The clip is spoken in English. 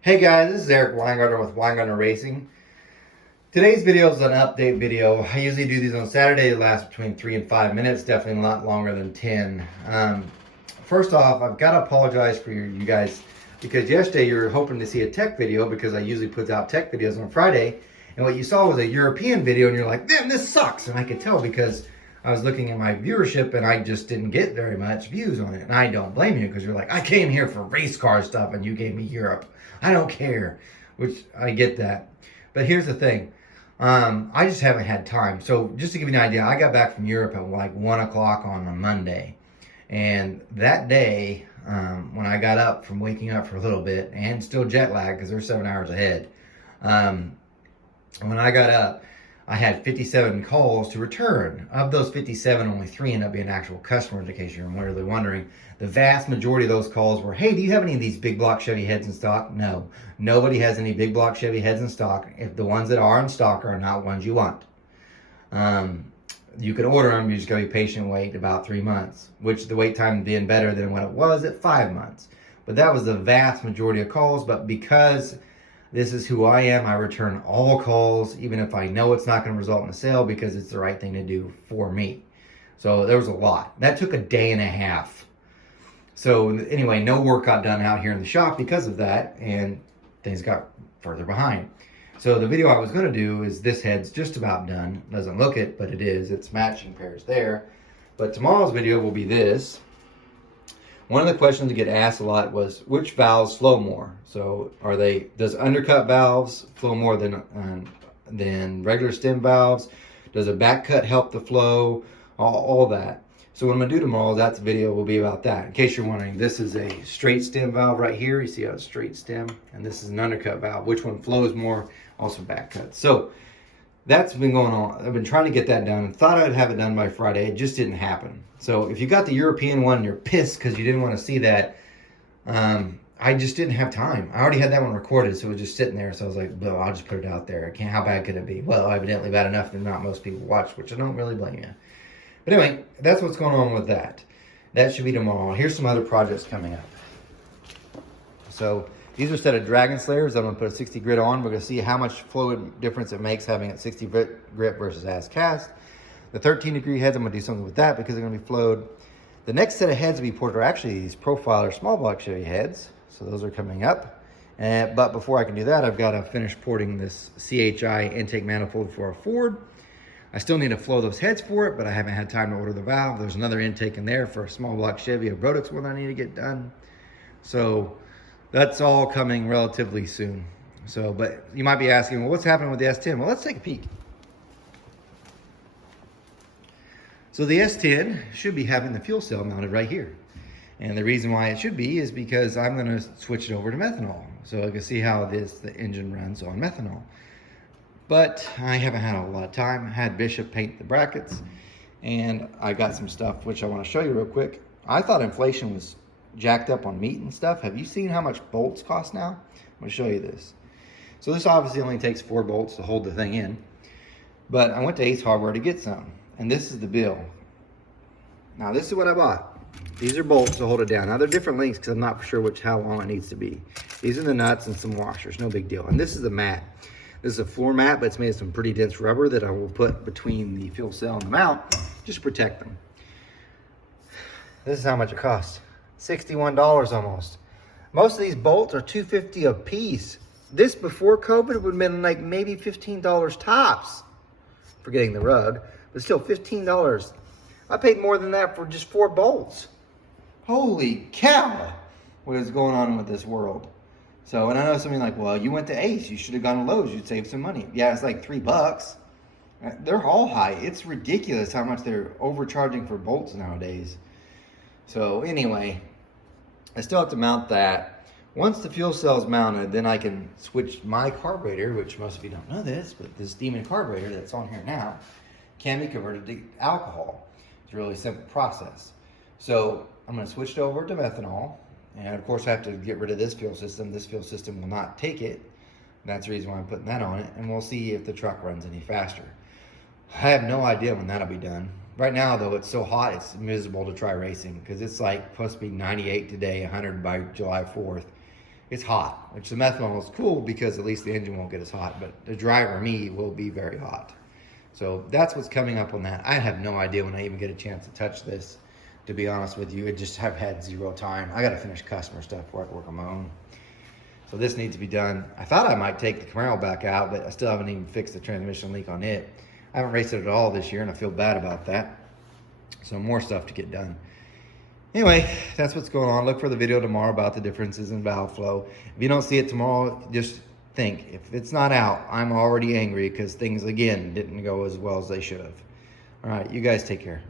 Hey guys, this is Eric Weingartner with Weingartner Racing. Today's video is an update video. I usually do these on Saturday. They last between 3 and 5 minutes, definitely a lot longer than 10. First off, I've got to apologize for you guys because yesterday you were hoping to see a tech video because I usually put out tech videos on Friday. And what you saw was a European video and you're like, damn, this sucks. And I could tell because I was looking at my viewership and I just didn't get very much views on it. And I don't blame you because you're like, I came here for race car stuff and you gave me Europe. I don't care, which I get that. But here's the thing. I just haven't had time. So just to give you an idea, I got back from Europe at like 1 o'clock on a Monday. And that day, when I got up from waking up for a little bit and still jet lagged because they're 7 hours ahead. When I got up, I had 57 calls to return. Of those 57, only 3 ended up being actual customers, in case you're really wondering. The vast majority of those calls were, hey, do you have any of these big block Chevy heads in stock? No. Nobody has any big block Chevy heads in stock. If the ones that are in stock are not ones you want. You can order them, you just gotta be patient and wait about 3 months, which the wait time being better than what it was at 5 months. But that was the vast majority of calls, but because this is who I am, I return all calls, even if I know it's not going to result in a sale because it's the right thing to do for me. So there was a lot. That took a day and a half. So anyway, no work got done out here in the shop because of that, and things got further behind. So the video I was going to do is this head's just about done. Doesn't look it, but it is. It's matching pairs there. But tomorrow's video will be this. One of the questions that get asked a lot was, which valves flow more? So does undercut valves flow more than regular stem valves? Does a back cut help the flow? All that. So what I'm gonna do tomorrow, that video will be about that. In case you're wondering, this is a straight stem valve right here. You see how it's straight stem, and this is an undercut valve. Which one flows more? Also back cut. So that's been going on. I've been trying to get that done and thought I'd have it done by Friday. It just didn't happen. So if you got the European one and you're pissed because you didn't want to see that, I just didn't have time. I already had that one recorded, so it was just sitting there. So I was like, well, I'll just put it out there. How bad could it be? Well, evidently bad enough that not most people watch, which I don't really blame you. But anyway, that's what's going on with that. That should be tomorrow. Here's some other projects coming up. So these are a set of Dragon Slayers. I'm going to put a 60 grit on. We're going to see how much fluid difference it makes having a 60 grit versus as cast. The 13-degree heads, I'm going to do something with that because they're going to be flowed. The next set of heads to be ported are actually these Profiler small block Chevy heads. So those are coming up. But before I can do that, I've got to finish porting this CHI intake manifold for a Ford. I still need to flow those heads for it, but I haven't had time to order the valve. There's another intake in there for a small block Chevy, a Brodix one I need to get done. So that's all coming relatively soon. So, but you might be asking, well, what's happening with the S10? Well, let's take a peek. So the S10 should be having the fuel cell mounted right here. And the reason why it should be is because I'm going to switch it over to methanol. So I can see how the engine runs on methanol. But I haven't had a lot of time. I had Bishop paint the brackets, and I got some stuff which I want to show you real quick. I thought inflation was jacked up on meat and stuff. Have you seen how much bolts cost now? I'm going to show you this. So this obviously only takes 4 bolts to hold the thing in. But I went to Ace Hardware to get some. And this is the bill. Now this is what I bought. These are bolts to hold it down. Now they're different lengths because I'm not sure how long it needs to be. These are the nuts and some washers, no big deal. And this is the mat. This is a floor mat, but it's made of some pretty dense rubber that I will put between the fuel cell and the mount just to protect them. This is how much it costs. $61 almost. Most of these bolts are $2.50 a piece. This before COVID would have been like maybe $15 tops for getting the rug, but still $15. I paid more than that for just 4 bolts. Holy cow, what is going on with this world? So, and I know something like, well, you went to Ace, you should have gone to Lowe's, you'd save some money. Yeah, it's like $3. They're all high. It's ridiculous how much they're overcharging for bolts nowadays. So anyway, I still have to mount that. Once the fuel cell is mounted, then I can switch my carburetor, which most of you don't know this, but this Demon carburetor that's on here now can be converted to alcohol. It's a really simple process. So I'm going to switch it over to methanol. And of course I have to get rid of this fuel system. This fuel system will not take it. That's the reason why I'm putting that on it. And we'll see if the truck runs any faster. I have no idea when that'll be done. Right now though, it's so hot, it's miserable to try racing because it's like supposed to be 98 today, 100 by July 4th. it's hot, which the methanol is cool because at least the engine won't get as hot, but the driver, me, will be very hot. So that's what's coming up on that. I have no idea when I even get a chance to touch this, to be honest with you. I just have had zero time. I got to finish customer stuff before I can work on my own. So this needs to be done. I thought I might take the Camaro back out, but I still haven't even fixed the transmission leak on it. I haven't raced it at all this year, and I feel bad about that. So more stuff to get done. Anyway, that's what's going on. Look for the video tomorrow about the differences in valve flow. If you don't see it tomorrow, just think, if it's not out, I'm already angry because things, again, didn't go as well as they should have. All right, you guys take care.